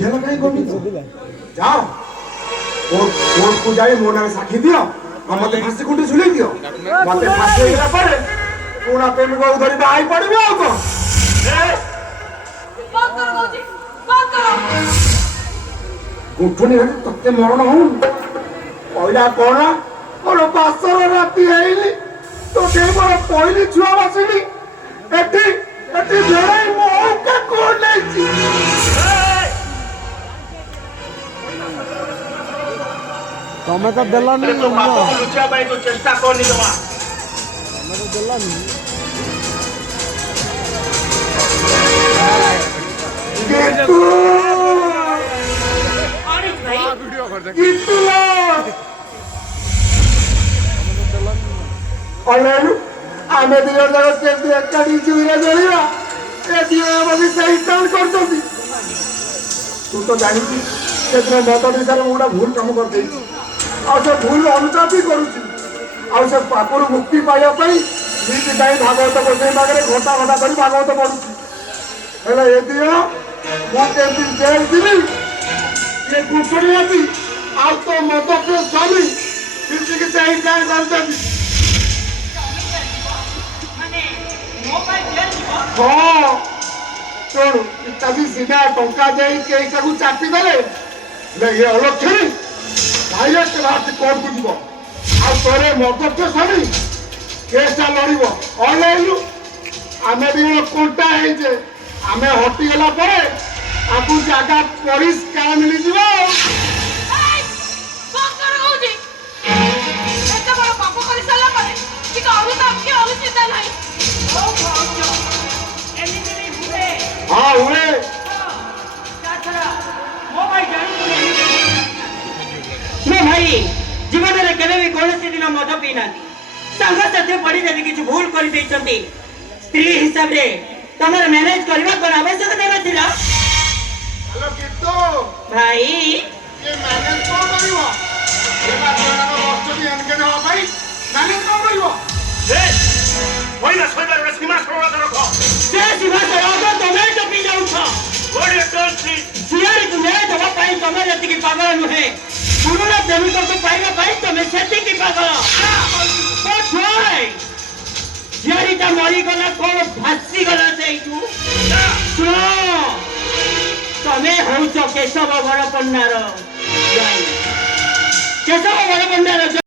ଝିଅ କାହିଁ କରୁଛ ଯାଅ କୋର୍ଟ को जाए मो ना साक्षी दियो मते फांसी कुटी झुले दियो मते फांसी होला पर पुणा प्रेमिक को धरि बाई पड़बे आ को बंद करो गौजी बंद करो उठुनी रे तते मरण हो पहिला कोन और बासर राती आइली तो दे मोर पहिली छुआ बसिली एटी भेड़ाई मौका कोन लेची तमें तो दिलानी तो बाप को लुचा भाई तो चेष्टा करनी जमा तमें तो दिलानी कितु अरे भाई कितुला अलेलु आमे दियो जगत केती एकाडी चुरा जलिया ए दियो बबी सही काल करतोसी तू तो जानी छी केतना मत दिसार मोडा भूल काम कर देई आ से भूल अनुताप भी करूची आ से पापरु मुक्ति पाया पई नीति दाई भागवत गोसाई मागरे घोटा घोटा करी भागवत पढुची हेला ए दियो मो केती जेल दिली ये गुफड़ी आती आ तो मत के स्वामी किसी के चाहि काय करते माने मोबाइल जेल जीव हाँ शोण इत्यादि सीधा टंका दे कई चापी देले ये अलक्षणी डायरेक्ट बात कोर्ट को जीव आ तोरे मदक्ष स्वामी केसटा लड़ब अनलु आम दी कंटा है आम हटिगला आपको जगह परिष्कार मिलଯିव बंद करो गौजी एते बड़ पाप करि साला परे कि अनुताप के अनुचिता नहीं ओ गौजी एमिति नहीं हुए हाँ हुए ताछड़ा मोबाइल जानी मैं भाई जीवन में केवे भी कौन दिन मद पी ना सांग साथी पड़ी जदि किसी भूल कर स्त्री हिसाब से तुम मैनेज करने कौन आवश्यकता नथिला हेलो कितो भाई ये मैनेज कौन करिवो ये बात जनानो ऑस्ट्रेली एनके न भाई मैनेज कौन करिवो ए होइना सोइबार रे सीमा सरळ रखो से सीमा से आगे तुम टपी जाऊ छ व्हाट यू टोल्ड मी सियारी तुम्हें दवा पाई तुम जति की पागल नुहे पुरुना प्रेमिक को पाइबा पाई तुम सेति की पागल बट व्हाई सियारीटा मरी गला कोन भासी गला सेइटू सुनो तमे होउछ केशव बड़ पन्नार केशव बड़ पन्नार